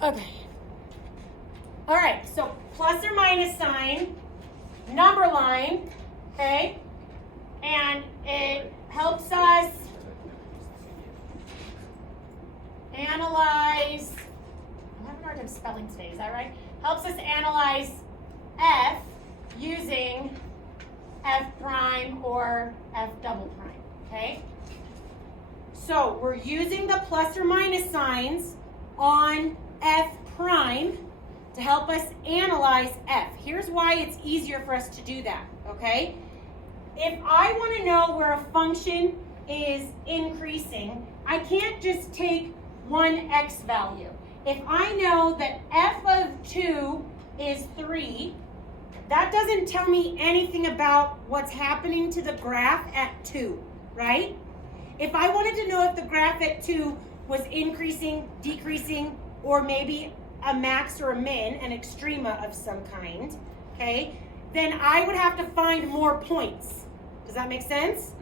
Okay. All right, so plus or minus sign, number line, okay? And it helps us analyze, I'm having a hard time spelling today, is that right? Helps us analyze f using f prime or f double prime, okay? So we're using the plus or minus signs on f prime to help us analyze f. Here's why it's easier for us to do that, okay? If I want to know where a function is increasing, I can't just take one x value. If I know that f of 2 is 3, that doesn't tell me anything about what's happening to the graph at 2, right? If I wanted to know if the graph at 2 was increasing, decreasing, or maybe a max or a min, an extrema of some kind, okay, then I would have to find more points. Does that make sense?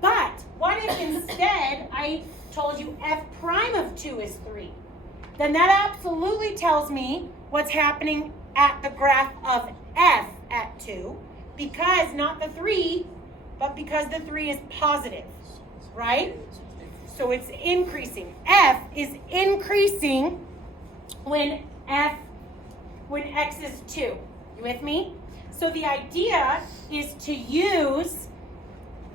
But what if instead I told you f prime of 2 is 3? Then that absolutely tells me what's happening at the graph of f at 2, because not the 3, but because the 3 is positive, right? So it's increasing. F is increasing when x is 2. You with me? So the idea is to use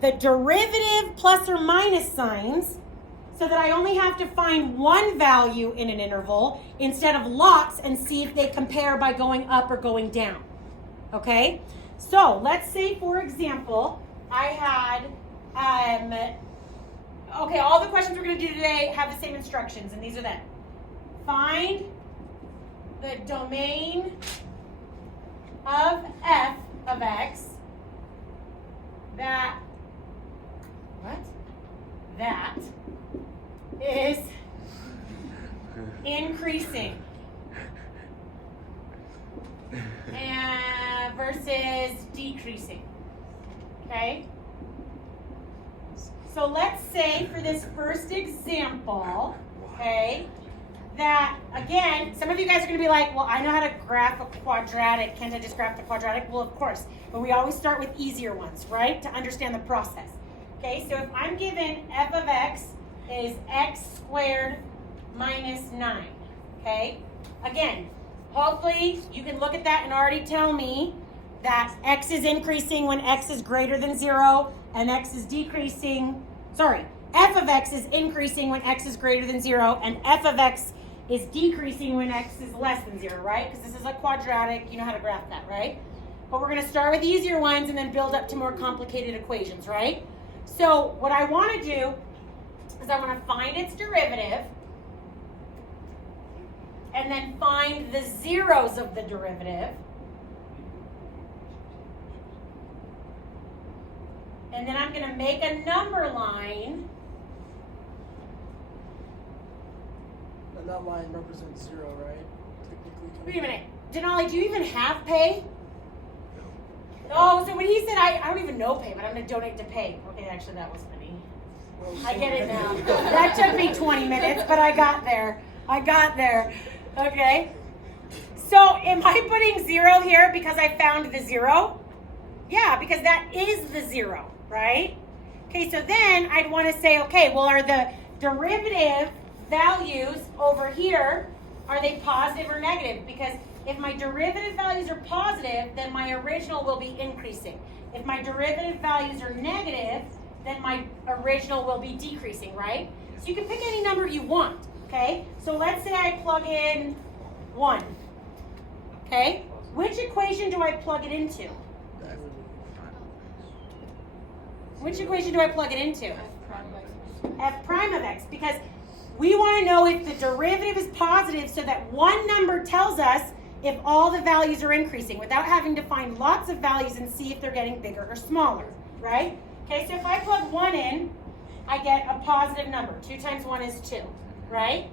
the derivative plus or minus signs so that I only have to find one value in an interval instead of lots and see if they compare by going up or going down. Okay? So let's say, for example, I had, okay, all the questions we're going to do today have the same instructions, and these are them. Find the domain of f of x that is increasing and versus decreasing. Okay? So let's say for this first example, okay, that, again, some of you guys are going to be like, well, I know how to graph a quadratic. Can't I just graph the quadratic? Well, of course. But we always start with easier ones, right, to understand the process. Okay, so if I'm given f of x is x squared minus 9, okay? Again, hopefully you can look at that and already tell me that x is increasing when x is greater than 0 and x is decreasing, f of x is increasing when x is greater than 0 and f of x is decreasing when x is less than 0, right? Because this is a quadratic, you know how to graph that, right? But we're going to start with easier ones and then build up to more complicated equations, right? So what I want to do is I want to find its derivative and then find the zeros of the derivative. And then I'm going to make a number line. And that line represents 0, right? Technically. Wait a minute. Denali, do you even have pay? Oh, so when he said, I don't even know pay, but I'm going to donate to pay. Okay, actually, that was funny. I get it now. That took me 20 minutes, but I got there. Okay. So am I putting 0 here because I found the 0? Yeah, because that is the 0, right? Okay, so then I'd want to say, okay, well, are the derivative values over here, are they positive or negative? Because if my derivative values are positive, then my original will be increasing. If my derivative values are negative, then my original will be decreasing, right? So you can pick any number you want, okay? So let's say I plug in 1, okay? Which equation do I plug it into? Which equation do I plug it into? F prime of x, because we want to know if the derivative is positive so that one number tells us if all the values are increasing without having to find lots of values and see if they're getting bigger or smaller, right? Okay, so if I plug 1 in, I get a positive number. 2 times 1 is 2, right?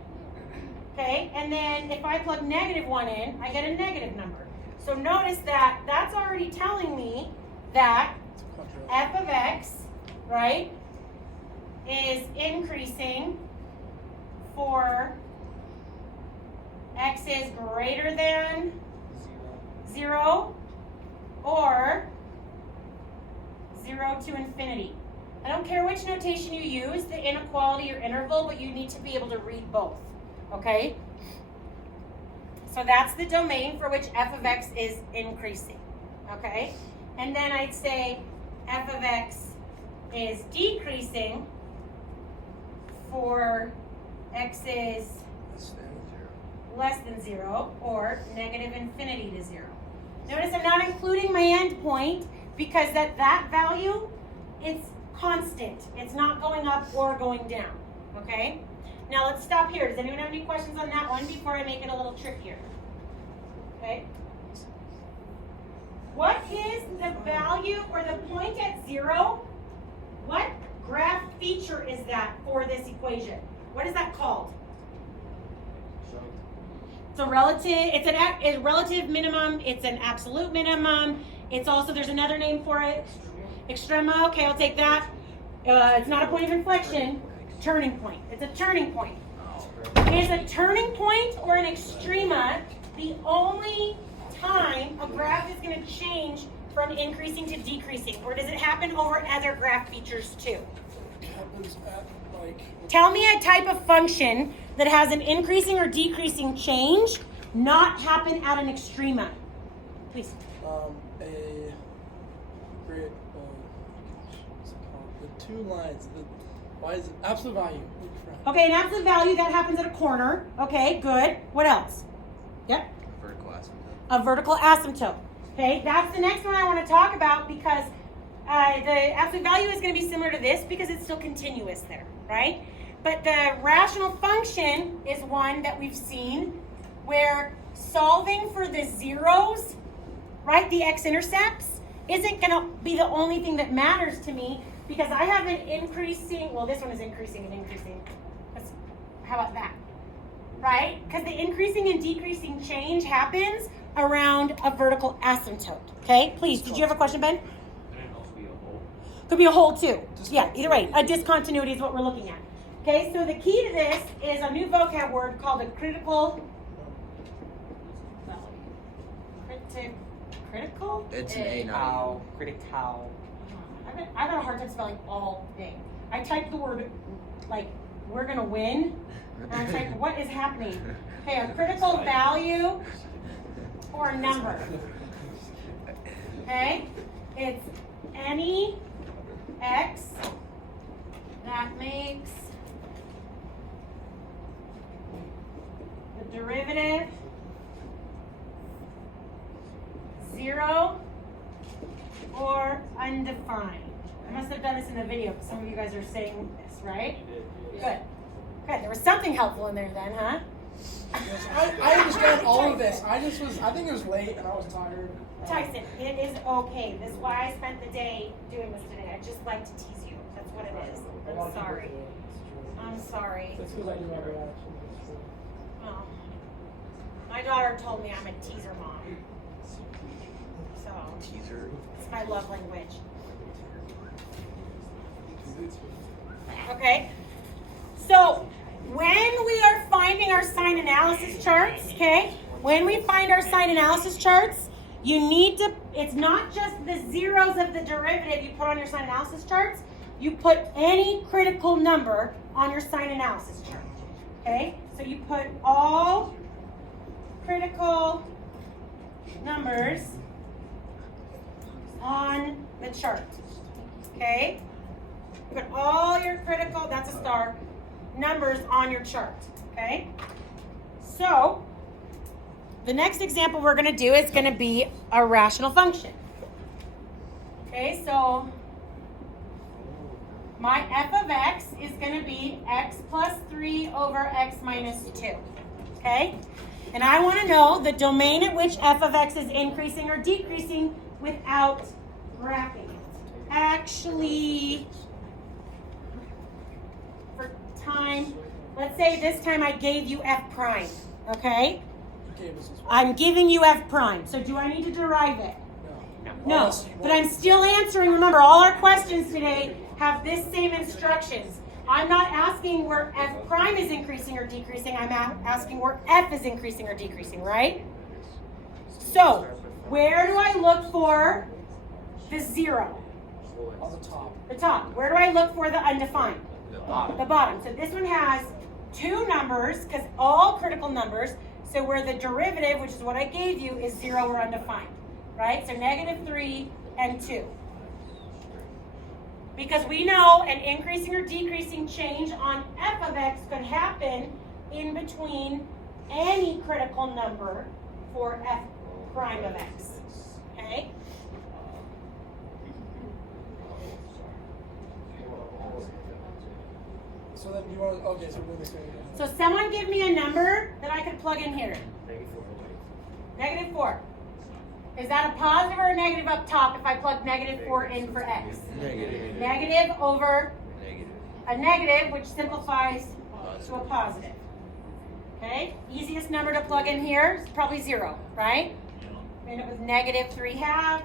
Okay, and then if I plug negative 1 in, I get a negative number. So notice that that's already telling me that f of x, right, is increasing for x is greater than 0 or 0 to infinity. I don't care which notation you use, the inequality or interval, but you need to be able to read both, okay? So that's the domain for which f of x is increasing, okay? And then I'd say f of x is decreasing for x is less than 0 or negative infinity to 0. Notice I'm not including my endpoint because at that value, it's constant. It's not going up or going down, okay? Now let's stop here. Does anyone have any questions on that one before I make it a little trickier? Okay? What is the value or the point at 0? What graph feature is that for this equation? What is that called? It's a relative, it's a relative minimum, it's an absolute minimum, it's also, there's another name for it. Extrema, okay, I'll take that. It's not a point of inflection, turning point. It's a turning point. Is a turning point or an extrema the only time a graph is going to change from increasing to decreasing, or does it happen over other graph features too? It happens at like. Tell me a type of function that has an increasing or decreasing change not happen at an extrema. Please. A great. What's it called? The two lines. Why is it absolute value? Okay, an absolute value that happens at a corner. Okay, good. What else? Yep. Vertical asymptote. A vertical asymptote. Okay, that's the next one I want to talk about because the absolute value is going to be similar to this because it's still continuous there, right? But the rational function is one that we've seen where solving for the zeros, right, the x-intercepts, isn't going to be the only thing that matters to me because I have an increasing, well, this one is increasing and increasing. How about that? Right? Because the increasing and decreasing change happens around a vertical asymptote. Okay, please, did you have a question, Ben? Can it also be a hole? Could be a hole too. Yeah, either way. A discontinuity is what we're looking at. Okay, so the key to this is a new vocab word called a critical. Critical? It's an A, not Critical. I've got a hard time spelling all day. I typed the word, like, we're going to win. And I typed, what is happening? Okay, a critical value or a number. Okay? It's any x that makes the derivative 0 or undefined. I must have done this in the video because some of you guys are saying this, right? Good. Good. There was something helpful in there then, huh? Yes, I understand all of this. I think it was late and I was tired. Tyson, it is okay. This is why I spent the day doing this today. I just like to tease you. That's what it is. I'm sorry. I'm sorry. That's because I do my reactions. It's true. Oh. My daughter told me I'm a teaser mom. So, teaser. it's my love language. Okay? So, when we are finding our sign analysis charts, okay? When we find our sign analysis charts, you need to, it's not just the zeros of the derivative you put on your sign analysis charts. You put any critical number on your sign analysis chart. Okay? So you put all critical numbers on the chart. Okay? Put all your critical, that's a star, numbers on your chart. Okay? So, the next example we're going to do is going to be a rational function. Okay, so my f of x is going to be x plus 3 over x minus 2. Okay? And I want to know the domain at which f of x is increasing or decreasing without graphing it. Actually, for time, let's say this time I gave you f prime. Okay? I'm giving you f prime. So do I need to derive it? No. But I'm still answering. Remember, all our questions today have this same instructions. I'm not asking where f prime is increasing or decreasing. I'm asking where f is increasing or decreasing, right? So, where do I look for the 0? On the top. The top. Where do I look for the undefined? The bottom. The bottom. So this one has 2 numbers, because all critical numbers, so where the derivative, which is what I gave you, is 0 or undefined, right? So -3 and 2. Because we know an increasing or decreasing change on f of x could happen in between any critical number for f prime of x, okay? So then you want to, okay, so we're doing this thing again. So someone give me a number that I could plug in here. -4. Is that a positive or a negative up top if I plug -4 in for x? Negative. Negative over Negative. a negative, which simplifies to a positive. Okay? Easiest number to plug in here is probably 0, right? We end up with -3/2.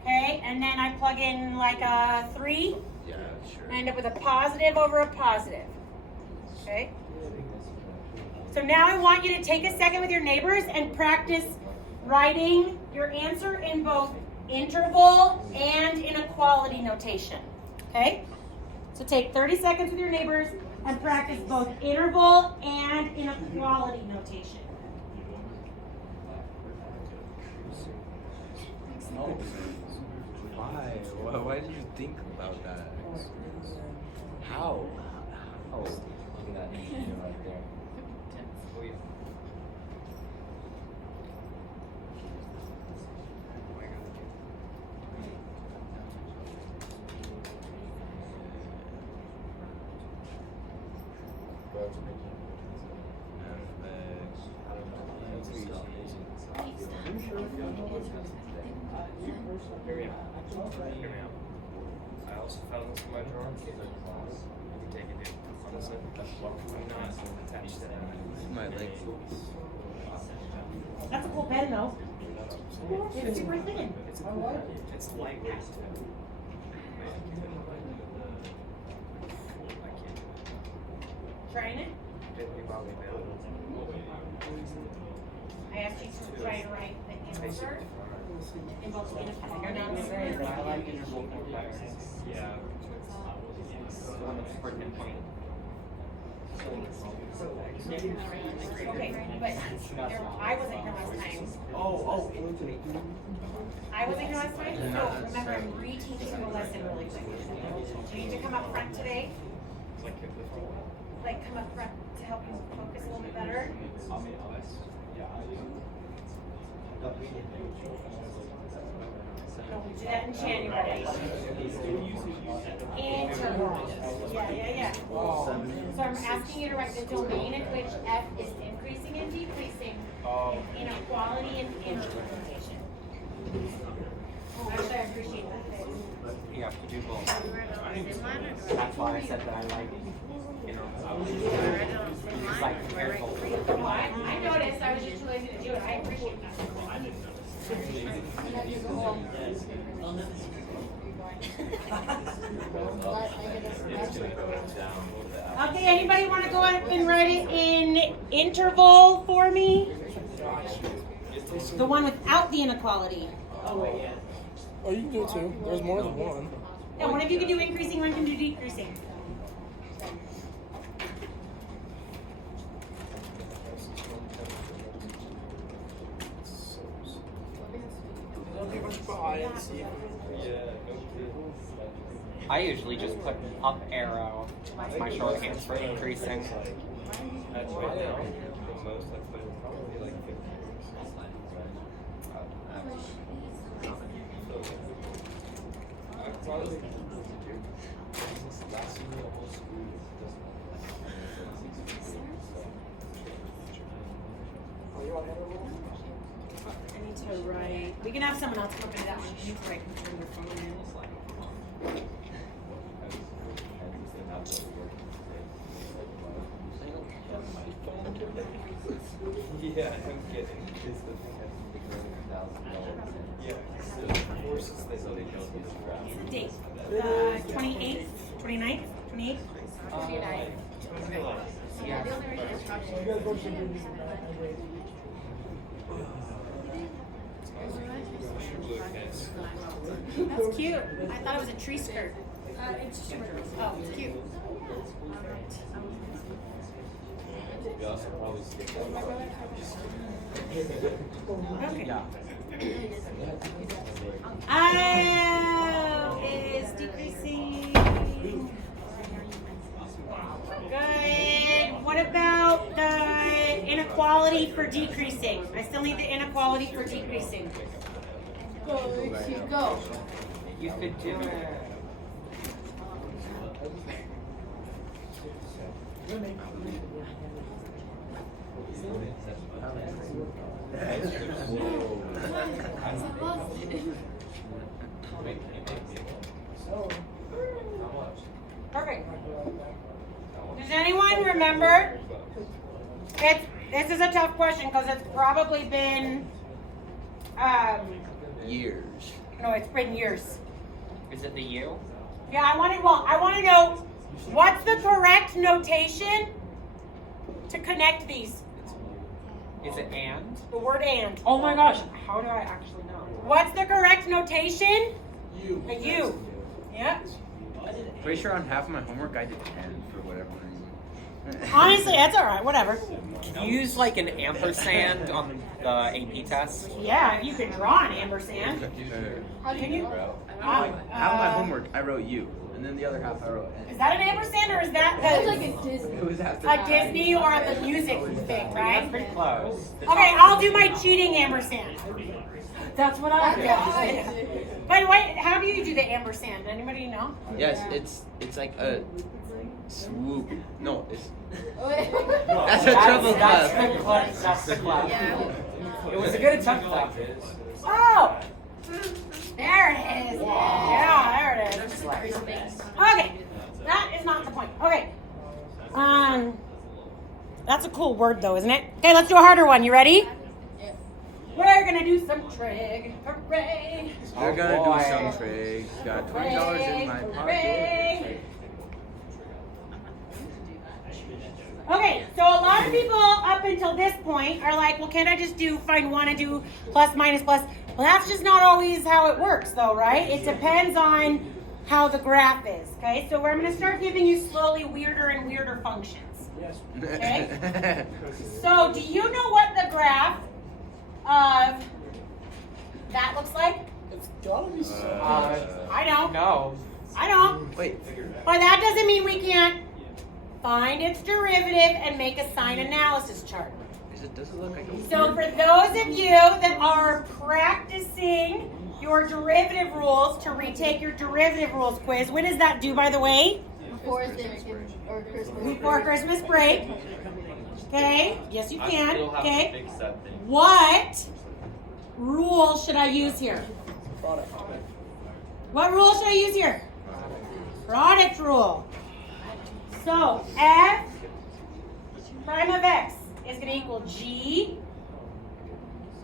Okay, and then I plug in like a 3. Yeah, sure. I end up with a positive over a positive. Okay? So now I want you to take a second with your neighbors and practice writing your answer in both interval and inequality notation. Okay? So take 30 seconds with your neighbors and practice both interval and inequality notation. Why? Why did you think about that? How? How? Look at that engineer right there. I also found this in my drawer. You can take it, dude. Honestly, I'm not attached to that. My leg. That's a cool pen though. It's super thin. It's lightweight too. Trying it? Didn't you bother me, man? I asked you to try to write the answer in both inequality. I like interval comparisons. Yeah. The one that's pertinent point. Okay, but I wasn't here last time. Oh. I wasn't here last time, so remember I'm reteaching the lesson really quick. Do you need to come up front today? Like come up front to help you focus a little bit better? No, we do that in January. Interval. Yeah. So I'm asking you to write the domain at which f is increasing and decreasing in inequality and interpretation. Actually, I appreciate that. You have to do both. That's why I said that I like, it's like interval. No, I noticed. I was just too lazy to do it. I appreciate that. Okay, anybody want to go ahead and write it in interval for me? The one without the inequality. Oh, you can do it too. There's more than one. Yeah, one of you can do increasing, one can do decreasing. I usually just put an up arrow as my shorthand for increasing. That's right now. The most I put in probably like 50. I need to write. We can have someone else come up and do that one. You need to write from your phone in. Yeah, I'm kidding. It's the thing that's yeah. Forces they so they don't use Date. The 28th, 29th? Me? Yeah. That's cute. I thought it was a tree skirt. Oh, it's cute. Okay. Yeah. Oh, is decreasing. Good. What about the inequality for decreasing? I still need the inequality for decreasing. Go. You could do it. Perfect. Does anyone remember? This is a tough question because it's probably been, Years. no, it's been years. Is it the U? Yeah, I want to know what's the correct notation to connect these. Is it and? The word and. Oh my gosh, how do I actually know? What's the correct notation? You. A U. Yeah. Pretty sure on half of my homework I did 10 for whatever reason. Honestly, that's all right. Whatever. Can you use like an ampersand on the AP test? Yeah, you can draw an ampersand. Can you? Half of my homework I wrote you, and then the other half I wrote Is N. that an ampersand or is that That's like the, a Disney. It was after a Disney or the music thing, That's right? pretty close. Okay, I'll do my cheating ampersand. That's what I'll do. By the way, how do you do the ampersand? Anybody know? Yes, it's like a swoop. No, it's That's a triple That's clef. the clef. That's the clef. Yeah. It was a good attempt though. Oh! There it is. Yeah, there it is. Okay, that is not the point. Okay. That's a cool word though, isn't it? Okay, let's do a harder one. You ready? We're gonna do some trig. Hooray! We're gonna boy. do some tricks. Got $20 in my pocket. Hooray! Okay, so a lot of people up until this point are like, well, can't I just find one and do plus, minus, plus? Well, that's just not always how it works though, right? It depends on how the graph is, okay? So I'm gonna start giving you slowly weirder and weirder functions. Yes. Okay. So do you know what the graph of that looks like? It's gotta be so. I know. No. I know. Wait. But that doesn't mean we can't find its derivative and make a sign analysis chart. Does it look like a So for those of you that are practicing your derivative rules to retake your derivative rules quiz, when does that due, by the way? Before Thanksgiving or Christmas. Before Christmas break. Okay? Yes, you can. Okay? What rule should I use here? Product. What rule should I use here? Product rule. So f prime of x is going to equal g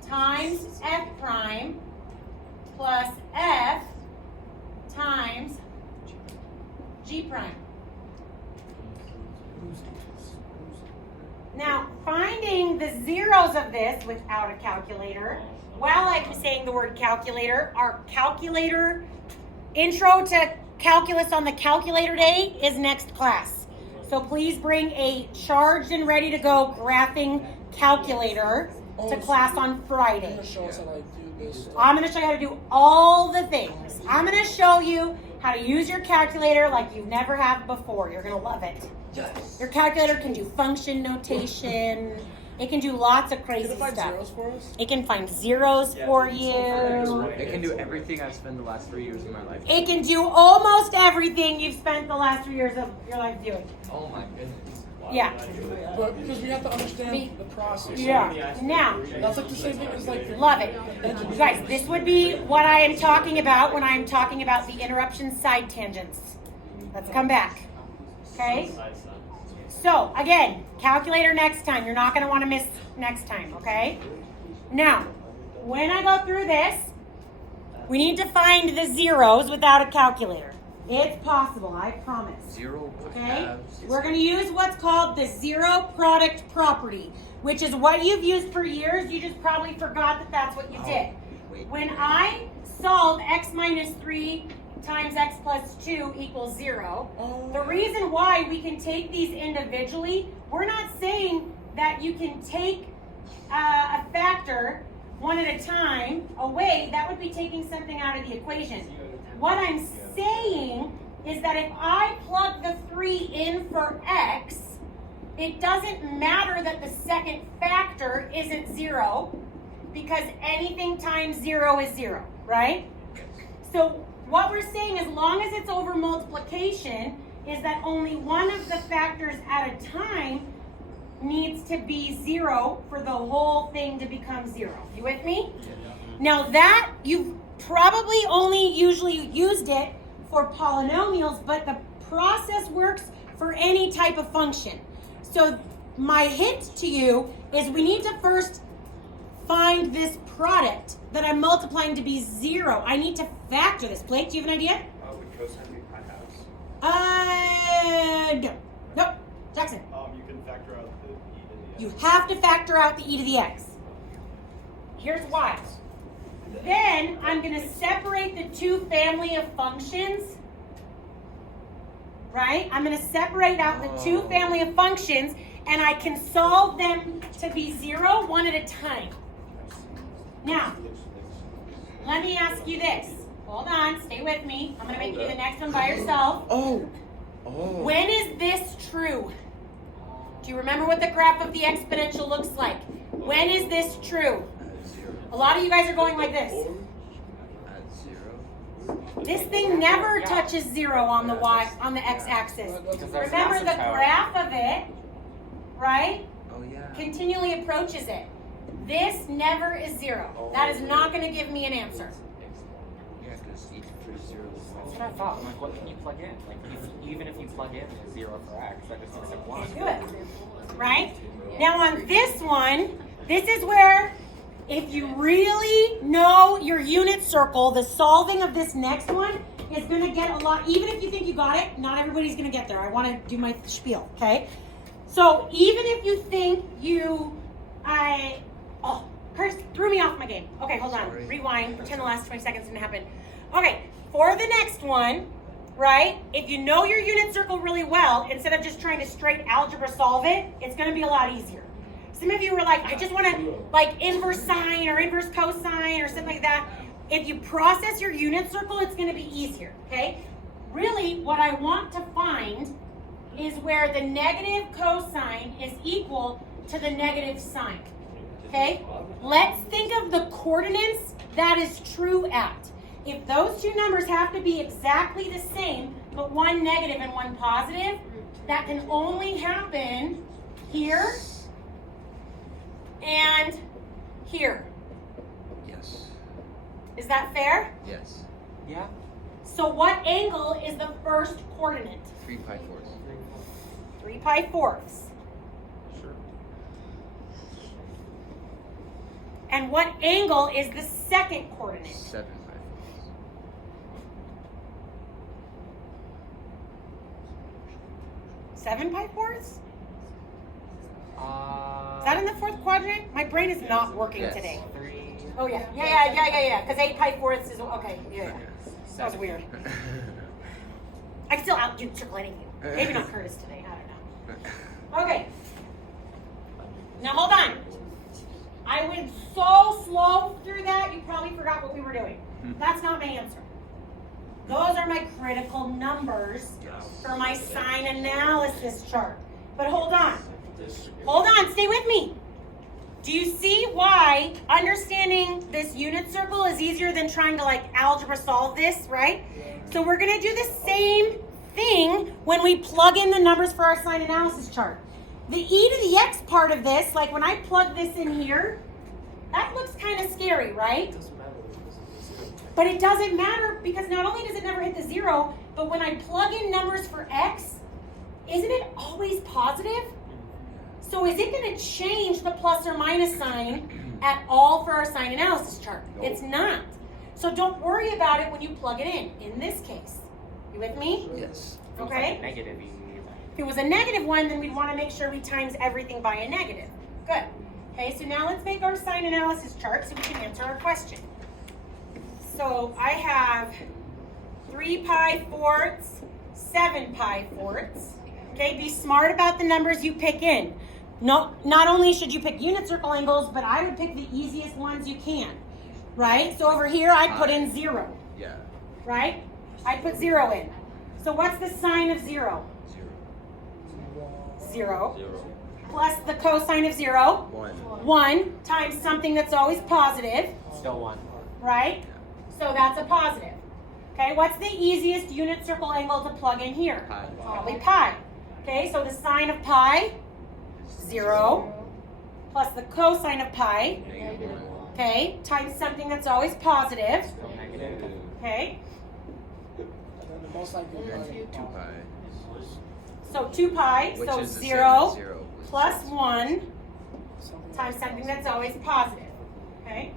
times f prime plus f times g prime. Now, finding the zeros of this without a calculator, while I'm saying the word calculator, our calculator intro to calculus on the calculator day is next class. So please bring a charged and ready to go graphing calculator to class on You're Friday. gonna show us how to like do this. I'm going to show you how to do all the things. I'm going to show you how to use your calculator like you never have before. You're going to love it. Yes. Your calculator can do function notation. It can do lots of Can crazy it find stuff. zeros for us? It can find zeros for you. It can do everything I've spent the last 3 years of my life. It can do almost everything you've spent the last 3 years of your life doing. Oh my goodness. Yeah. But because we have to understand the process. Yeah. Now, That's like the same thing as like. love it. You guys, this would be what I am talking about when I am talking about the interruption side tangents. Let's come back. Okay? So, again, calculator next time. You're not going to want to miss next time, okay? Now, when I go through this, we need to find the zeros without a calculator. It's possible, I promise. 0 Okay? halves. We're going to use what's called the zero product property, which is what you've used for years. You just probably forgot that that's what you did. Wait. When I solve x minus 3 times x plus 2 equals 0, the reason why we can take these individually, we're not saying that you can take a factor one at a time away. That would be taking something out of the equation. What I'm saying is that if I plug the 3 in for x, it doesn't matter that the second factor isn't 0, because anything times 0 is 0, right? So what we're saying, as long as it's over multiplication, is that only one of the factors at a time needs to be 0 for the whole thing to become 0. You with me? Now that, you've probably only usually used it for polynomials, but the process works for any type of function. So my hint to you is we need to first find this product that I'm multiplying to be 0. I need to factor this. Blake, do you have an idea? Would cosine be pi halves? No. Nope. Jackson. You can factor out the e to the You x. have to factor out the e to the x. Here's why. Then I'm going to separate the two family of functions. Right? I'm going to separate out the two family of functions, and I can solve them to be 0 one at a time. Now, let me ask you this. Hold on, stay with me. I'm going to make you do the next one by yourself. Oh. When is this true? Do you remember what the graph of the exponential looks like? When is this true? At 0. A lot of you guys are going like this. At 0. This thing never touches 0 on the on the x-axis. Because there's an Remember the asymptote. graph of it, right? Oh yeah. Continually approaches it. This never is 0. That is not going to give me an answer. Yeah, because each for 0 is That's what I thought. I'm like, what can you plug in? Like, even if you plug in a 0 for x, that just makes it 1. Do it. Right? Now on this one, this is where, if you really know your unit circle, the solving of this next one is going to get a lot, even if you think you got it, not everybody's going to get there. I want to do my spiel, okay? So even if you think Curtis threw me off my game. Okay, hold on. Sorry. Rewind. Pretend the last 20 seconds didn't happen. Okay, for the next one, right, if you know your unit circle really well, instead of just trying to straight algebra solve it, it's going to be a lot easier. Some of you were like, I just want to like inverse sine or inverse cosine or something like that. If you process your unit circle, it's going to be easier, okay? Really, what I want to find is where the negative cosine is equal to the negative sine, okay? Let's think of the coordinates that is true at. If those two numbers have to be exactly the same, but one negative and one positive, that can only happen here and here. Yes. Is that fair? Yes. Yeah. So what angle is the first coordinate? 3 pi fourths. 3 pi fourths. Sure. And what angle is the second coordinate? 7 pi fourths. 7 pi fourths? Is Is that in the fourth quadrant? My brain is not working Yes. today. 3. Oh yeah, yeah. Because 8 pi fourths is okay. Yeah. That was weird. I can still outdo circle anything. Maybe not Curtis today. I don't know. Okay. Now hold on. I went so slow through that, you probably forgot what we were doing. That's not my answer. Those are my critical numbers for my sign analysis chart. But hold on. Hold on, stay with me. Do you see why understanding this unit circle is easier than trying to like algebra solve this, right? So we're gonna do the same thing when we plug in the numbers for our sign analysis chart. The e to the x part of this, like when I plug this in here, that looks kind of scary, right? It doesn't matter if this is a 0. But it doesn't matter because not only does it never hit the 0, but when I plug in numbers for x, isn't it always positive? So is it going to change the plus or minus sign at all for our sign analysis chart? Nope. It's not. So don't worry about it when you plug it in this case. You with me? Yes. Okay. Negative. If it was a negative one, then we'd want to make sure we times everything by a negative. Good. Okay, so now let's make our sign analysis chart so we can answer our question. So I have 3 pi fourths, 7 pi fourths. Okay, be smart about the numbers you pick in. No, not only should you pick unit circle angles, but I would pick the easiest ones you can. Right? So over here, I'd put in 0. Yeah. Right? I'd put 0 in. So what's the sign of 0? 0. 0. Plus the cosine of 0. 1. 1 times something that's always positive, Still 1. right? So that's a positive. Okay, what's the easiest unit circle angle to plug in here? Pi. Probably pi. Okay, so the sine of pi, 0, plus the cosine of pi, Negative 1. okay, times something that's always positive, Still negative. okay? And then the most likely Then one. 2 pi. So 2 pi, Which so is the same 0 as 0. plus 1 Something times something that's always positive, okay?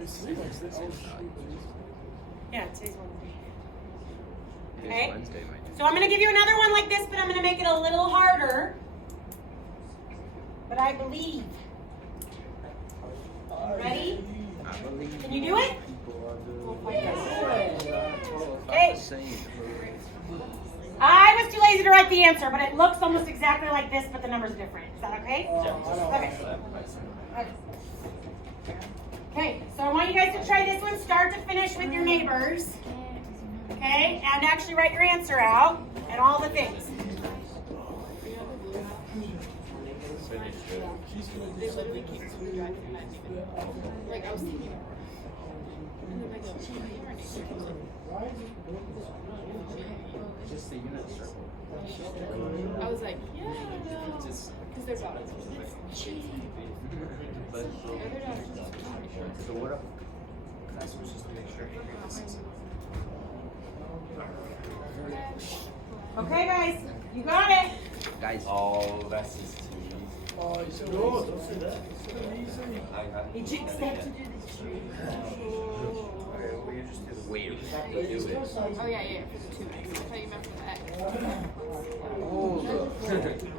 It seems like this. Oh, shoot. Yeah, today's Wednesday. It is Okay. Wednesday, my dude. So I'm going to give you another one like this, but I'm going to make it a little harder. But I believe. Ready? I believe Can you do it? the Okay. same. I was too lazy to write the answer, but it looks almost exactly like this, but the number's different. Is that okay? Okay. Okay, so I want you guys to try this one start to finish with your neighbors. Okay, and actually write your answer out and all the things. She's gonna do something Like I was thinking. Just the unit circle. I was like, yeah, no. Just. Because their daughters. But. Their daughters. So what up? That's just to make sure Avery listens. Okay, guys, you got it. Guys. Oh, that's just too easy. Oh, you so No, easy. don't say that. So easy. I got He jinxed it. Okay, we can just do the Wait. Wait, Do it's it. still Oh yeah, yeah, for the 2 X. I thought you meant for the X. Oh,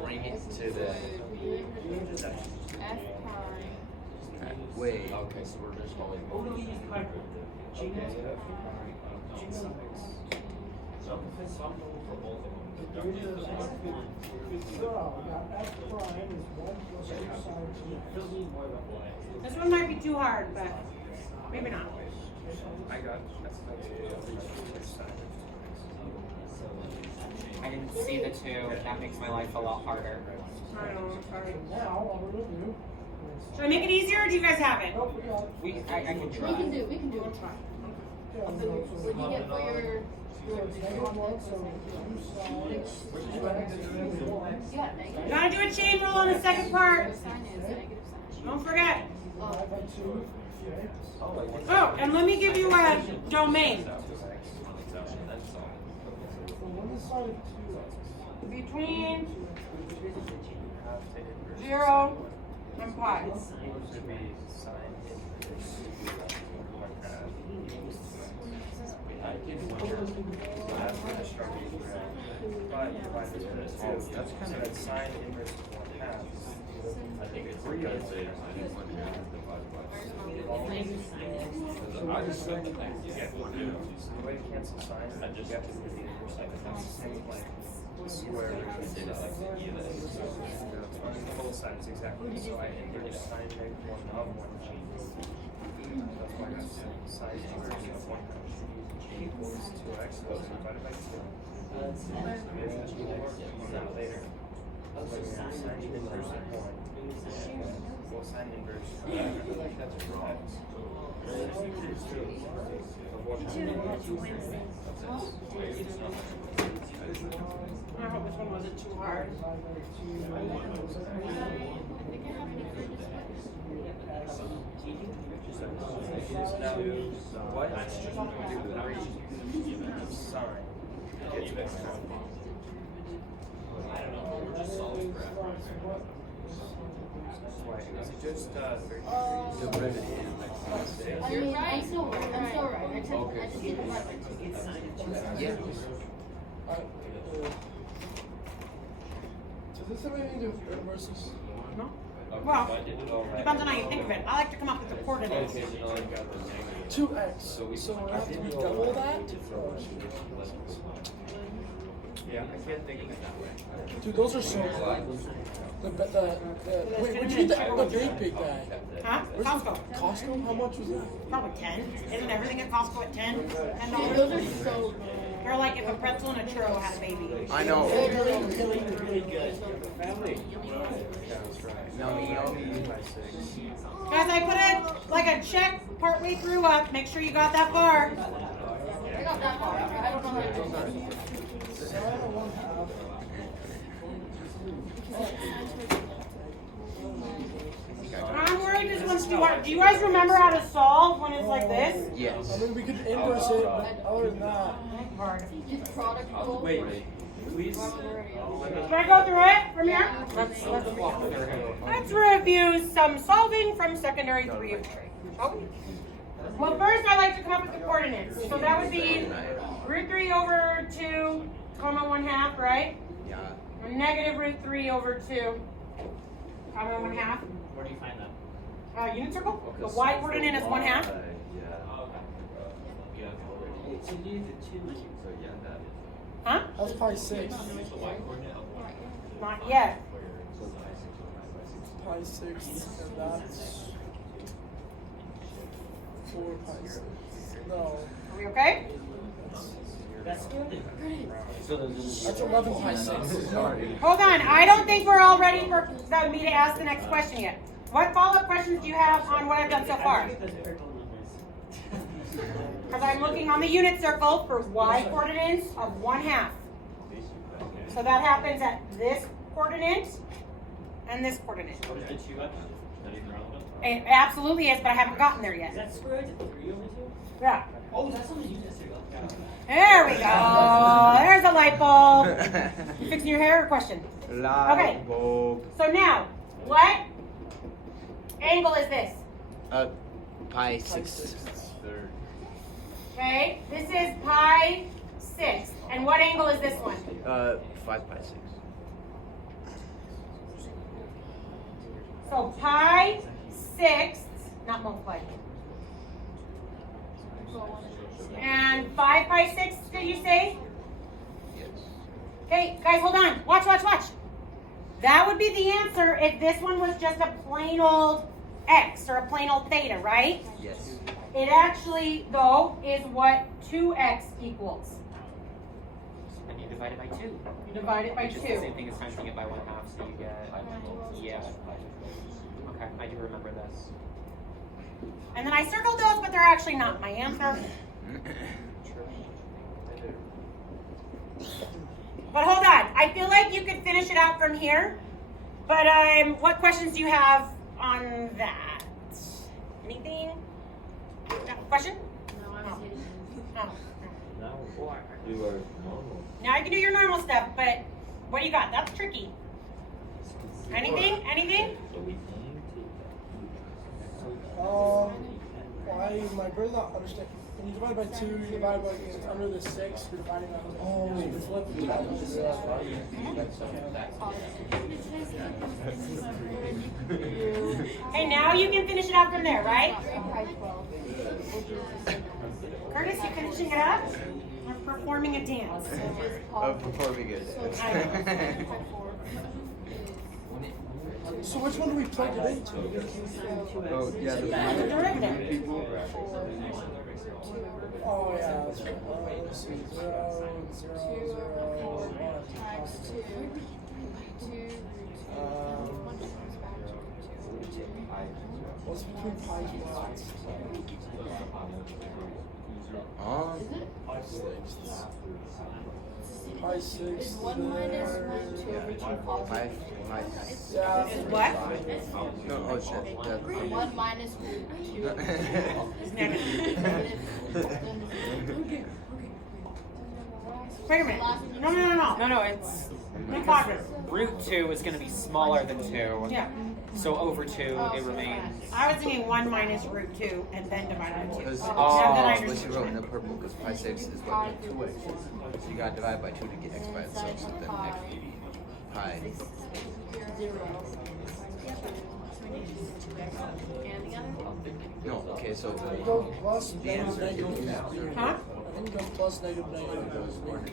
bring it to the. F prime. Wait. Okay, so we're just going. This one might be too hard, but maybe not. I got that's I didn't see the 2. That makes my life a lot harder. I know, I'm sorry. Now, what we're gonna do. Should I make it easier or do you guys have it? Oh, we got it. I can We try. can do it. It's fine. Yeah, So so when you get for your so it's negative 1, so 2 sides. yeah, You negative. gotta do a chain rule on the second part. Sign is negative sign. Don't forget. Divide by 2. Okay. Oh, and let me give you a domain. So one side of 2. Between half to inverse. 0 and pi. Should be sine inverse 1/2. That's kind of that sine inverse of 1/2. I think it's 3 1/2 divided by yeah. The way to cancel sine is you have to do the inverse. That's the same like square root on both sides exactly. So I inverse sine negative 1 of 1/2. That's why I got sine inverse of 1/2 equals 2x divided by 2. Maybe that's what we'll work on that later. Sine inverse of 1. Well, sine inverse of x. I hope this one wasn't too hard. Now, what? Sine. Gets you extra. That's why Wait, is it just 33? You're right. I'm still right. I just did it right. Yeah. Does this have anything to do with versus? No? Well, depends on how you think of it. I like to come up with the coordinates. 2x. So we have to double that? Yeah, I can't think of it that way. Dude, those are so cool. Wait, where'd you get the big guy? Huh? Where's Costco. the Costco? How much was that? Probably 10. Isn't everything at Costco at 10? Dude, $10? those are so good. They're like if a pretzel and a churro had a baby. I know. Really good. That's right. No, yummy. Guys, I put a check partway through up. Make sure you got that far. I got that far. I don't know how to do it. I'm worried this one's too hard. Do you guys remember how to solve when it's like this? I Yes. mean, we could inverse it, but other than that. Use product rule. Wait, please. Should I go through it from here? Let's review some solving from secondary 3 of 3. Shall we? Well, first I like to come up with the coordinates. So that would be root 3 over 2, comma 1/2, right? Yeah. Or negative root 3 over 2, comma 1/2. Where do you find that? Unit circle. The y coordinate is 1/2. Huh? That's pi 6. Not yet. Pi 6, and that's 4 pi 6. No. Are we okay? So those That's 11 pi 6. Hold on. I don't think we're all ready for me to ask the next question yet. What follow-up questions do you have on what I've done so far? Because I'm looking on the unit circle for y coordinates of 1/2. So that happens at this coordinate and this coordinate. It absolutely is, but I haven't gotten there yet. Yeah. Oh, that's something you just said. There we go. There's a light bulb. You fixing your hair or question? Okay. Bulb. So now, what angle is this? Pi 6. Okay, this is pi 6. And what angle is this one? 5 pi 6. So pi 6, not multiplied. And 5 pi 6, did you say? Yes. Okay, guys, hold on. Watch, watch, watch. That would be the answer if this one was just a plain old x or a plain old theta, right? Yes. It actually, though, is what 2x equals. And you divide it by 2. You divide it by Which is the 2. same thing as timesing it by 1/2, so you get. Yeah. Okay, I do remember this. And then I circled those, but they're actually not my answer. But hold on. I feel like you could finish it out from here. But what questions do you have on that? Anything? Question? No, I was kidding. No. You are normal. Now you can do your normal stuff, but what do you got? That's tricky. Anything? Anything? Why my brother not understand? When you divide by 2, you divide by it's under the 6. You're dividing by you flip it under the 6. Hey, now you can finish it out from there, right? Curtis, you finishing it up? We're performing a dance. Performing it. So which one do we plug it into? Oh, yeah. The derivative. Oh yeah, that's right. Let's see. 0, 0, 0, 1. Times 2. What's between pi and dots? Pi 6. Is 1 minus root 2 over 2 positive? Yeah. What? No, oh shit. 1 minus root 2 It's negative. Wait a minute. No. No, it's I'm positive. root 2 is going to be smaller than 2. Yeah. So over 2, it remains. I was thinking 1 minus root 2 and then divide by 2. Because Now that I what you understand. wrote in the purple, because pi 6 is what 2x. So you gotta divide by 2 to get x by itself. So then x pi. No, okay, so It goes plus the answer negative is is weird. Huh? I think it goes plus negative is weird.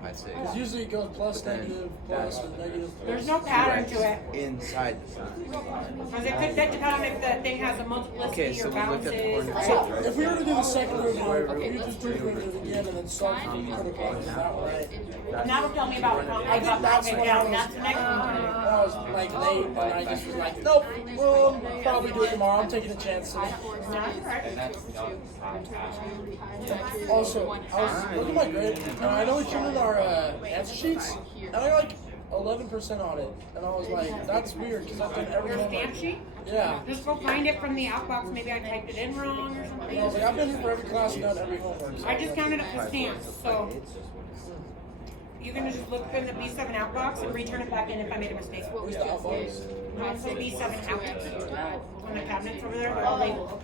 pi 6. Because usually it goes plus But then negative that's- plus or negative plus. There's no pattern to it. Inside the sign. Because it could depend on if the thing has a multiplicity Okay, so or we looked at the balances. coordinates. So if we were to do the second root now, we just do it again and then solve for the critical is that way. Now will tell me about I think that's what I down. was. That's the next one. That was like late, and I just was like, nope, we'll probably do it tomorrow. I'm taking a chance today. Also, I was looking at my grade, and I know we tuned our answer sheets, and I got like 11% on it, and I was like, that's weird because I've done every Your homework. stamp sheet? Yeah. Just go find it from the outbox. Maybe I typed it in wrong or And I was something. like, I've been here for every class and done every homework. So I just counted up the stamps, so you can just look in the B7 outbox and return it back in if I made a mistake. Where's the outbox? It's the B7 outbox on the cabinets over there. They're all labeled.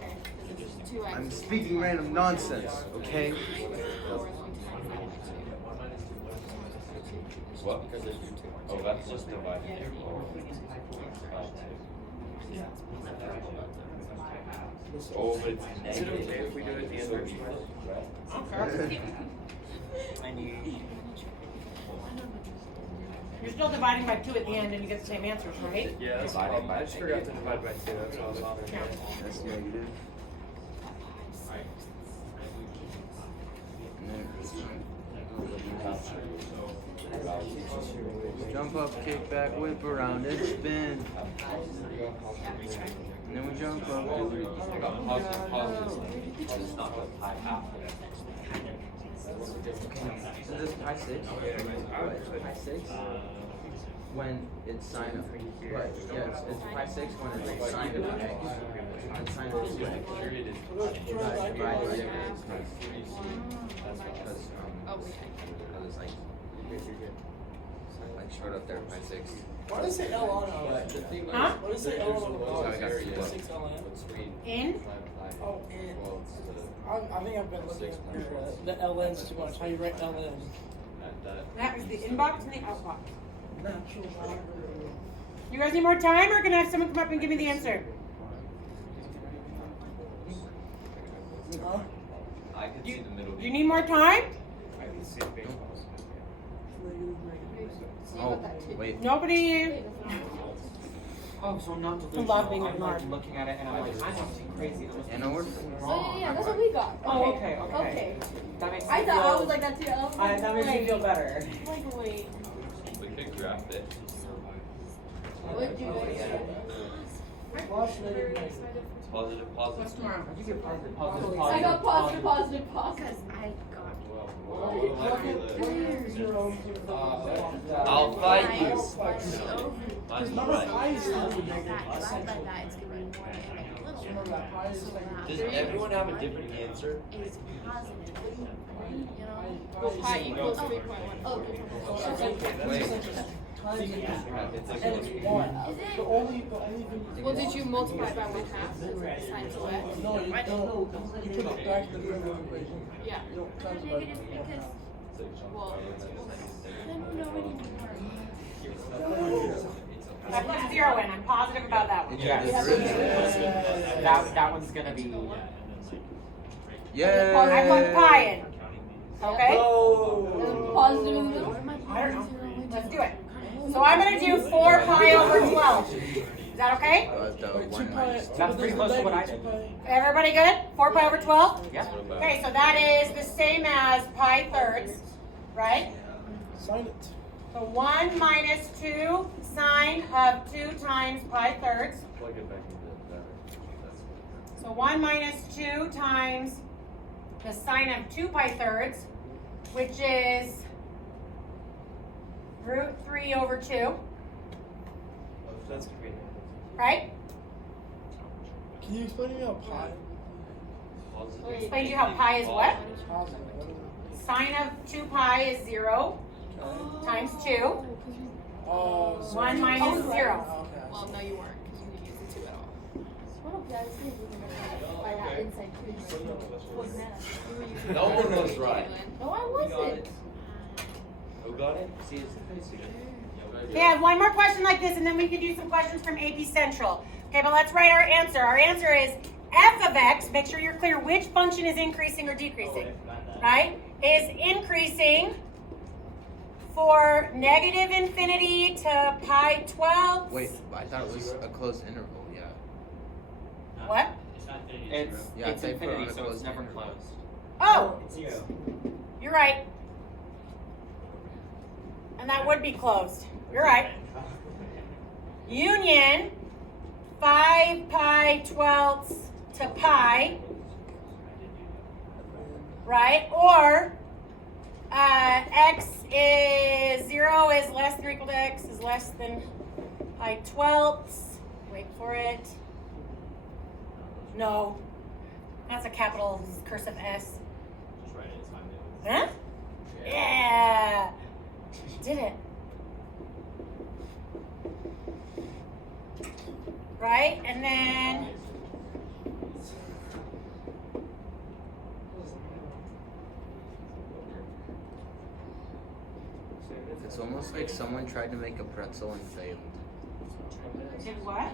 I'm speaking random nonsense, okay? What? Oh, that's just divided. Oh, it's Is it okay if we do it at the end or And you. You're still dividing by 2 at the end and you get the same answers, right? Yeah, that's the problem. I just forgot to divide by 2. That's all that bothers me. That's negative. Jump up, kick back, whip around, and spin. And then we jump up. It's not what pi half. So this pi 6? What? Pi 6? When it's sine of, right, yes, it's pi 6 when it's sine of x. And sine of 2x. Divided by the difference. Because it's like short up there, pi 6. Why does it say L on it? Huh? What does it say L on So I got it? the 6 LN? In? Oh, in. I think I've been looking at the LNs too much. How you write LN? That was the inbox and the outbox. Natural. You guys need more time or can I have someone come up and give me the answer? Huh? I can see the middle. Do you need more time? I can see it being Oh, wait. Nobody? Oh, so I'm not delusional. love being I'm ignored. like looking at it and I'm like, I'm acting crazy. I must be And over? Oh yeah, that's what we got. Oh, okay. That makes me I thought I feel- was like that too. I was like, that makes me feel better. Like wait, We could graph it. what do you guys Plus negative negative. Positive, positive. What's tomorrow? You get positive, positive, I got positive, positive, positive. I'll fight you. Because remember, pi is still negative. Essentially. Remember that pi is negative. Does everyone have a different answer? Well, pi equals 3.1. Oh, So it's like, Wait. it's essentially times it. It's like And it's 1. The only thing. well, did you multiply by 1/2 times what? No, you put it back in the derivative equation. Yeah. You don't times it by. Well, I put 0 in. I'm positive about that one. Yes. That one's gonna be. Yeah. I put pi in. Okay? positive in the middle. I don't know. Let's do it. So I'm going to do 4 pi over 12. Is that okay? The Wait, 2 1 pi. minus. That's pretty close to what I did. Everybody good? 4 pi over 12? Yeah. Okay, so that is the same as pi thirds, right? Sign it. So 1 minus 2 sine of 2 times pi thirds. Plug it back into that. So 1 minus 2 times the sine of 2 pi thirds, which is root 3 over 2, That's convenient. right? Can you explain to me how pi? Positive. Explain to you how pi is what? Positive. What is Sine of 2 pi is 0 times 2. Oh, 1 minus 0. Okay. Well, no, you weren't, because you didn't use the 2 at all. Well, yeah, I was thinking we were gonna have that inside 2. Wasn't that? You were using No one was right. No, I wasn't. Who got it? See, it's basically. Okay, I have one more question like this, and then we can do some questions from AP Central. Okay, but let's write our answer. Our answer is f of x, make sure you're clear which function is increasing or decreasing, right? Is increasing for negative infinity to pi 12. Wait, I thought it was a closed interval, yeah. What? It's Yeah, it's they put infinity, on a so it's closed never interval. closed. Oh, you're right. And that would be closed. You're right. Union 5 pi 12ths to pi, right? Or x is 0 is less than or equal to x is less than pi 12ths. Wait for it. No. That's a capital cursive S. Huh? Yeah. Did it. Right? And then It's almost like someone tried to make a pretzel and failed. did what?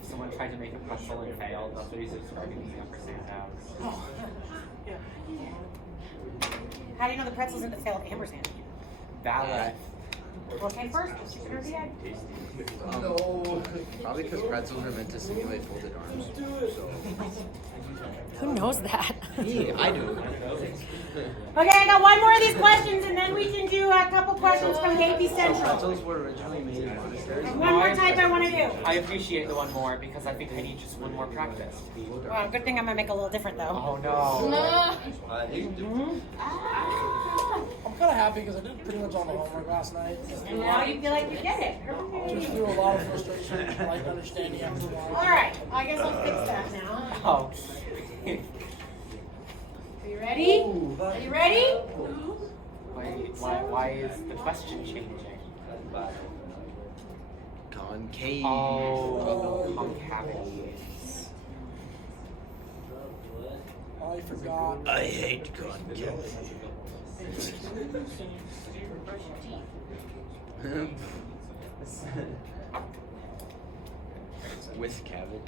If someone tried to make a pretzel and failed, that's what he's describing the ampersand as. Oh. Yeah. How do you know the pretzel's in the failed ampersand? Valid. Okay, first, consider the egg. Probably because pretzels are meant to simulate folded arms. Who knows that? Yeah, I do. Okay, I got one more of these questions, and then we can do a couple questions from AP Central. Pretzels were originally made in monasteries. And one more type I want to do. I appreciate the one more because I think I need just one more practice to be. Well, good thing I'm gonna make a little different though. Oh no. No. I hate to. I'm kind of happy because I did pretty much all the homework last night. And now you feel like you get it. Just through a lot of frustration, like understanding after a while. All right, I guess I'll fix that now. Oh. Are you ready? Are you ready? Why is the question changing? Concave. Oh, concavity. I forgot. I hate concave. With cavity.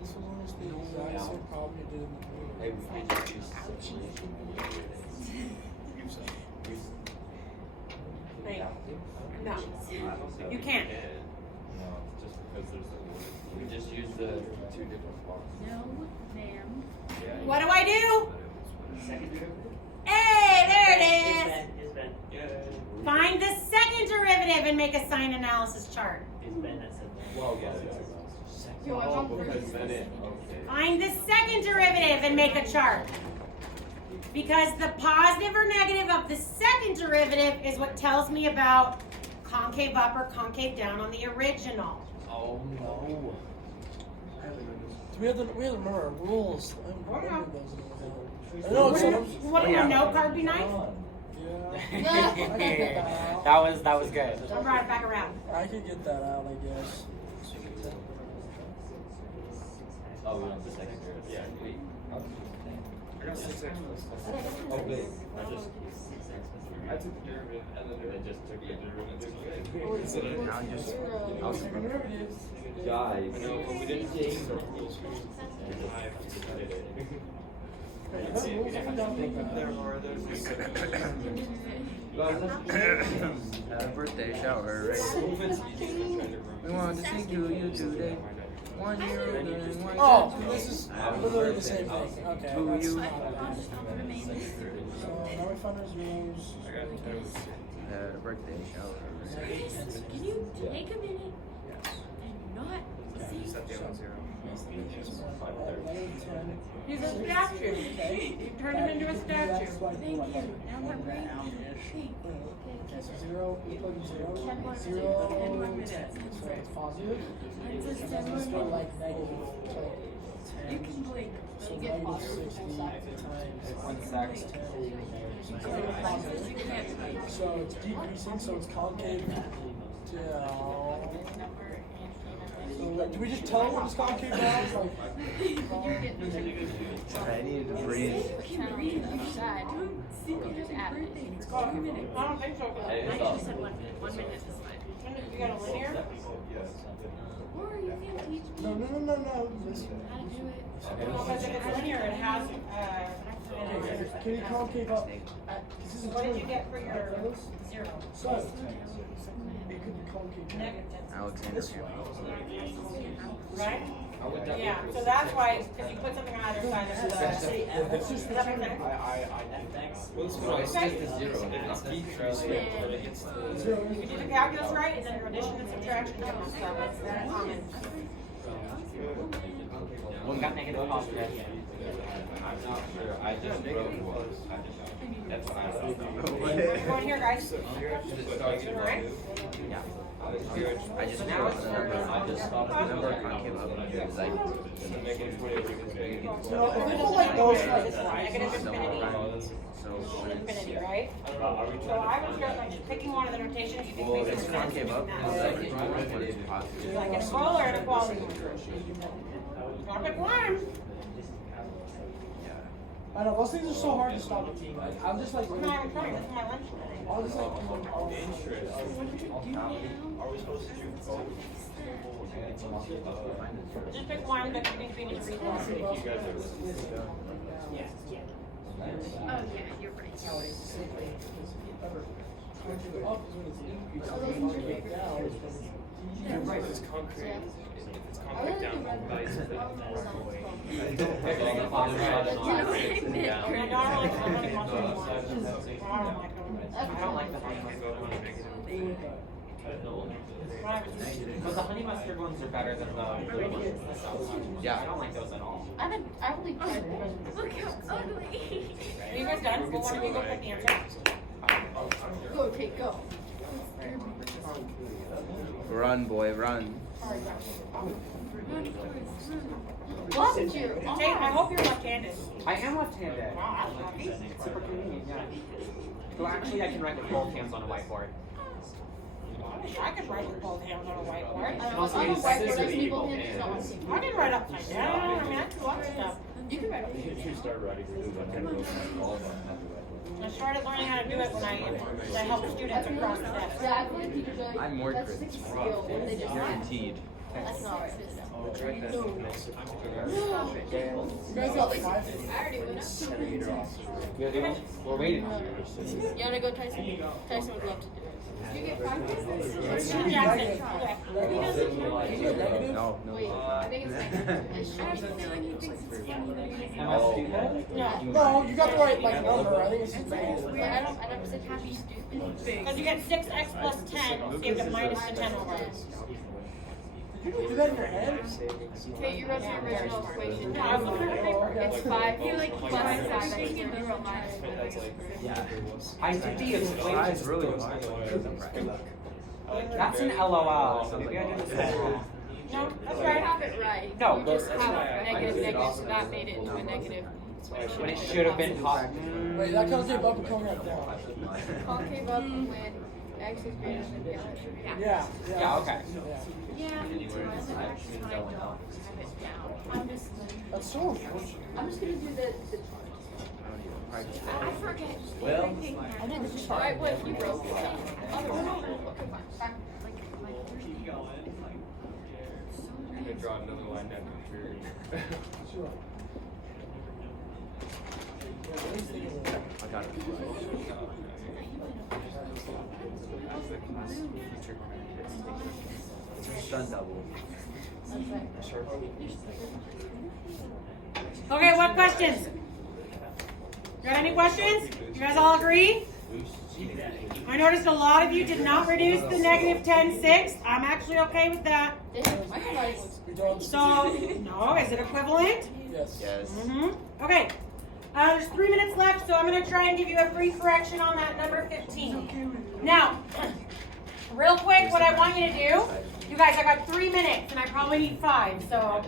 This was almost the exact same problem you did in the movie. Hey, we just use Wait. No, you can't. No, just because there's a we just use the two different fonts. No, ma'am. What do I do? Hey, there it is. Find the second derivative and make a sign analysis chart. Well, yeah. You want Oh, one because first? then it, okay. Find the second derivative and make a chart. Because the positive or negative of the second derivative is what tells me about concave up or concave down on the original. Oh no. We have to remember our rules. I haven't remembered those in a while. I know Would it's sometimes. a note card be nice? Yeah. that was good. I'll brought it back around. I could get that out, I guess. Oh, we want the second derivative. Yeah. Wait. I got 6x plus. Oh, wait. I took the derivative and then I just took the derivative. Now just algebra. Guys. No, but we didn't take Happy birthday shower, right? We wanted to sing to you today. 1 year old and 1 Oh, year this is literally the same thing. Okay. To That's you. not so now we find those rules. Happy birthday shower. Can you take a minute and not say 1, 0. He's a statue. You turned him into a statue. Thank you. Now we're breaking. Okay, so 0, equal to 0, 0, so it's positive. It's a And then let's go 7. like negative, so, You can blink. so You get negative positive. 60 times 1 sec. 10. You can't blink. So it's decreasing, so it's concave down. So like, do we just tell them it's concave down? Like, I needed to breathe. You can read it on the side. You can just add it. I don't think so. I just said 1 minute. 1 minute is fine. You got a linear? Or you can teach me no. This, how to do it. Because if it's linear, it has, can you concave up? This is a what did you 20. get for your zero? So, it could be concave down. Negative. Alexander This way. Right? Yeah, so that's why, if you put something on either side, there's a, It's just does that make sense? Well, it's No, it's Okay. just a 0. It's decreasing, but it's the. Zero. You do the calculus right, and then your addition and subtraction comes from it. That's common. We got negative positive. I'm not sure. I just wrote one. That's what I wrote. We're going here, guys. Is it starting Good, right? Yeah. here? I just Now put it's the number, I just stopped the number concave up because I Negative 20 equals negative No, if 12. we don't like those, This is negative double infinity, prime. So when infinity, it's, right? Are we So trying I would start like picking one of the notations, you can well, make it's it concave up because I when it's positive. like an equal or an equality. Not a one. I know, those things are so hard to stop at team. Like, I'm just like, I'm not even trying, this is my lunch today. I'll just like, I'll Are we supposed to do both? Just pick one that you think we need to read. You guys are Oh, yeah, you're right. You're right, it's concrete. If it's concrete down both sides of it, You know what I meant, Oh my God, I don't like the honey mustard ones. I don't like them. I don't like the honey can mustard go one ones. negative. But the honey mustard ones are better than the blue ones. Yeah. I don't like those at all. I only tried the Look how ugly. Are you guys done? Well, when do we go put the answer? Go, Kate, go. Run, boy, run. Bless you. Tate, I hope you're left-handed. I am left-handed. Wow, that's lucky. It's super convenient, yeah. So actually, I can write with both hands on a whiteboard. I wish I could write with both hands on a whiteboard. I don't Also, know. use Whiteboard scissors doesn't to equal equal hands, no one can. I can write upside down. I mean, I can do lots of stuff. You can write it. You start writing all of them. I started learning how to do it when I helped students across the desk. Yeah, I feel like teachers are like, I'm more that's crit- just skill. And they just Guaranteed. That's not right. Right, that's what makes it. You guys got like, I already went up. We're waiting. You wanna go, Tyson? Tyson would love to do it. You get practice? Jackson, yeah. He doesn't know it. No, Wait, no. I think it's negative. I have a feeling he thinks it's funny that he Am I stupid? No, No, you got the right like number. I think it's just Wait, I never said happy stupid. because you get 6x plus 10, so you have to minus the 10 over. Did you do that in your head? Kate, you wrote the original equation. No, I was looking at the paper. It's 5. You like plus 5. That's 30. You wrote minus 4. Yeah. I did the It's equation. really hard. That's an LOL. Maybe I did this wrong. No, that's You right. have it right. No, You just have negative, so that made it into a negative. When it should have been taught. Wait, that concave up and coming up down. Concave up when x is greater than y. Yeah. Yeah, okay. Yeah, me too. I was actually trying to have it down. That's so unfortunate. I'm just gonna do the I forget. Well, I did the chart. Right, what you wrote? Okay, fine. I'm gonna draw another line down your tree. Sure. I got it. Stun double. Okay, what questions? You got any questions? You guys all agree? I noticed a lot of you did not reduce the negative 10 6. I'm actually okay with that. Damn, my handwriting looks We don't. So, no, is it equivalent? Yes. Yes. Okay. There's 3 minutes left, so I'm going to try and give you a free correction on that number 15. Now, real quick, what I want you to do, you guys, I got 3 minutes, and I probably need 5, so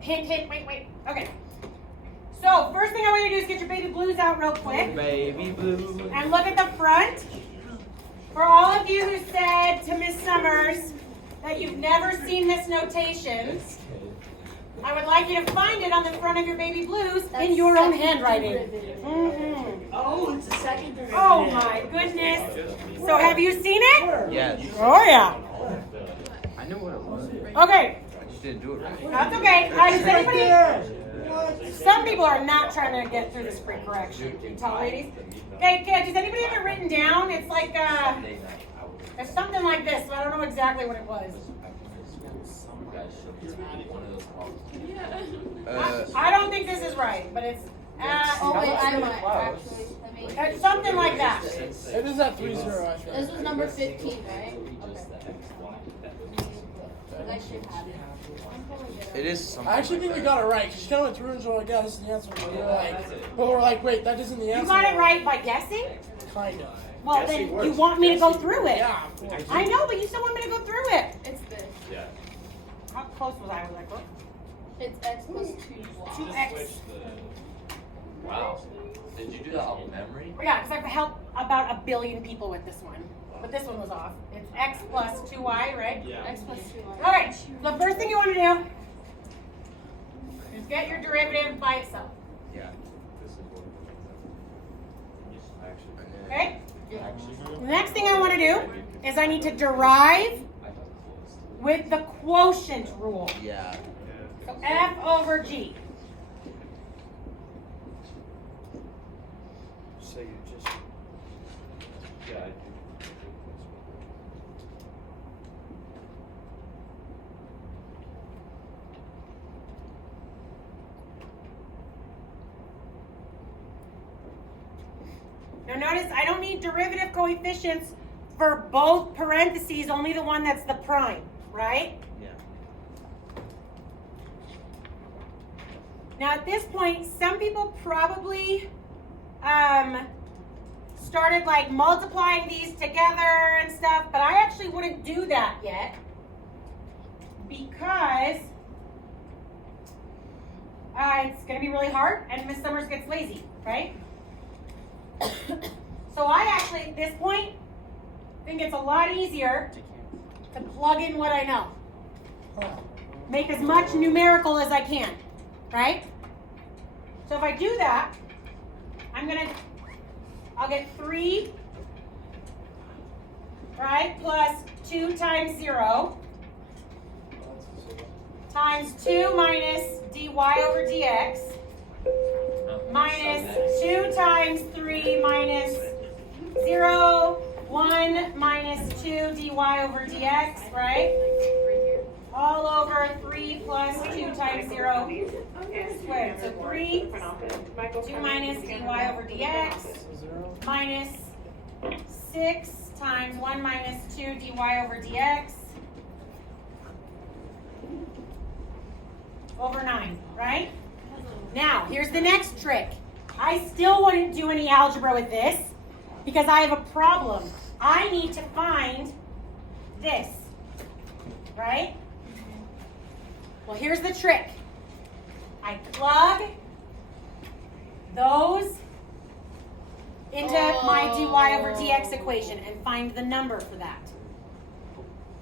hint, wait. Okay. So, first thing I want you to do is get your baby blues out real quick. Baby blue. And look at the front. For all of you who said to Miss Summers that you've never seen this notation, I would like you to find it on the front of your baby blues in your own handwriting. Oh, it's a second derivative. Oh my goodness. So have you seen it? Yes. Oh yeah. I knew what it was. Okay. I just didn't do it right. That's okay. Does anybody... Some people are not trying to get through this free correction. You tell ladies. Okay, does anybody have it written down? It's like, it's something like this, but I don't know exactly what it was. I don't think this is right, but it's, Oh wait, I might actually. Let me. it's something like that. It is at 3-0, I think. This was number 15, right? Okay. I should have it. It is something. I actually think we got it right, because you kind of went through and you're like, yeah, this is the answer. But we're like, wait, that isn't the You answer. got it right by guessing? Kind of. Well, then you want me to go through it. Yeah, of course. I know, but you still want me to go through it. It's this. Yeah. How close was I? Was I close? It's x plus 2y. 2x. Wow. Did you do that off memory? Yeah, because I've helped about 1 billion people with this one. But this one was off. It's x plus 2y, right? Yeah. X plus 2y. All right, the first thing you want to do is get your derivative by itself. Yeah. Okay? The next thing I want to do is I need to derive with the quotient rule. Yeah. So f over g. So you just. Yeah, I do. Now notice I don't need derivative coefficients for both parentheses, only the one that's the prime, right? Yeah. Now at this point, some people probably started like multiplying these together and stuff, but I actually wouldn't do that yet because it's going to be really hard and Miss Summers gets lazy, right? So I actually, at this point, think it's a lot easier to plug in what I know. Make as much numerical as I can, right? So if I do that, I'll get 3, right, plus 2 times 0 times 2 minus dy over dx minus 2 times 3 minus 0, 1 minus 2 dy over dx, right? All over 3 plus 2 times 0 squared. So 3, 2 minus dy over dx minus 6 times 1 minus 2 dy over dx over 9, right? Now, here's the next trick. I still wouldn't do any algebra with this because I have a problem. I need to find this, right? Well, here's the trick. I plug those into my dy over dx equation and find the number for that.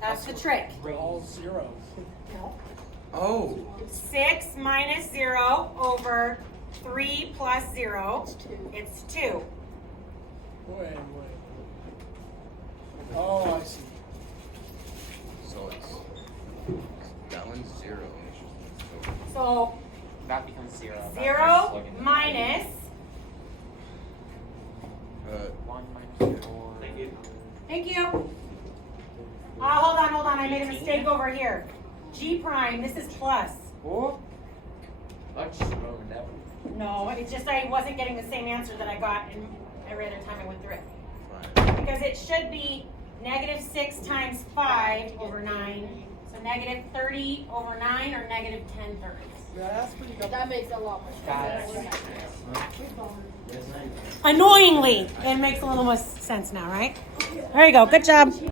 That's the trick. We're all zeros. No. Oh. 6 minus 0 over 3 plus 0. It's 2. Wait. Oh, I see. So it's that one's 0. So That becomes 0. 0 minus 1 minus 4. Thank you. Hold on. I made a mistake over here. G prime, this is plus. Oh. I just remembered that one. No, it's just I wasn't getting the same answer that I got every other time I went through it. Fine. Because it should be negative 6 times 5 over 9. So negative 30 over 9 or negative 10 thirds. Yeah, that's pretty good. That makes a lot more sense. Annoyingly, it makes a little more sense now, right? There you go. Good job.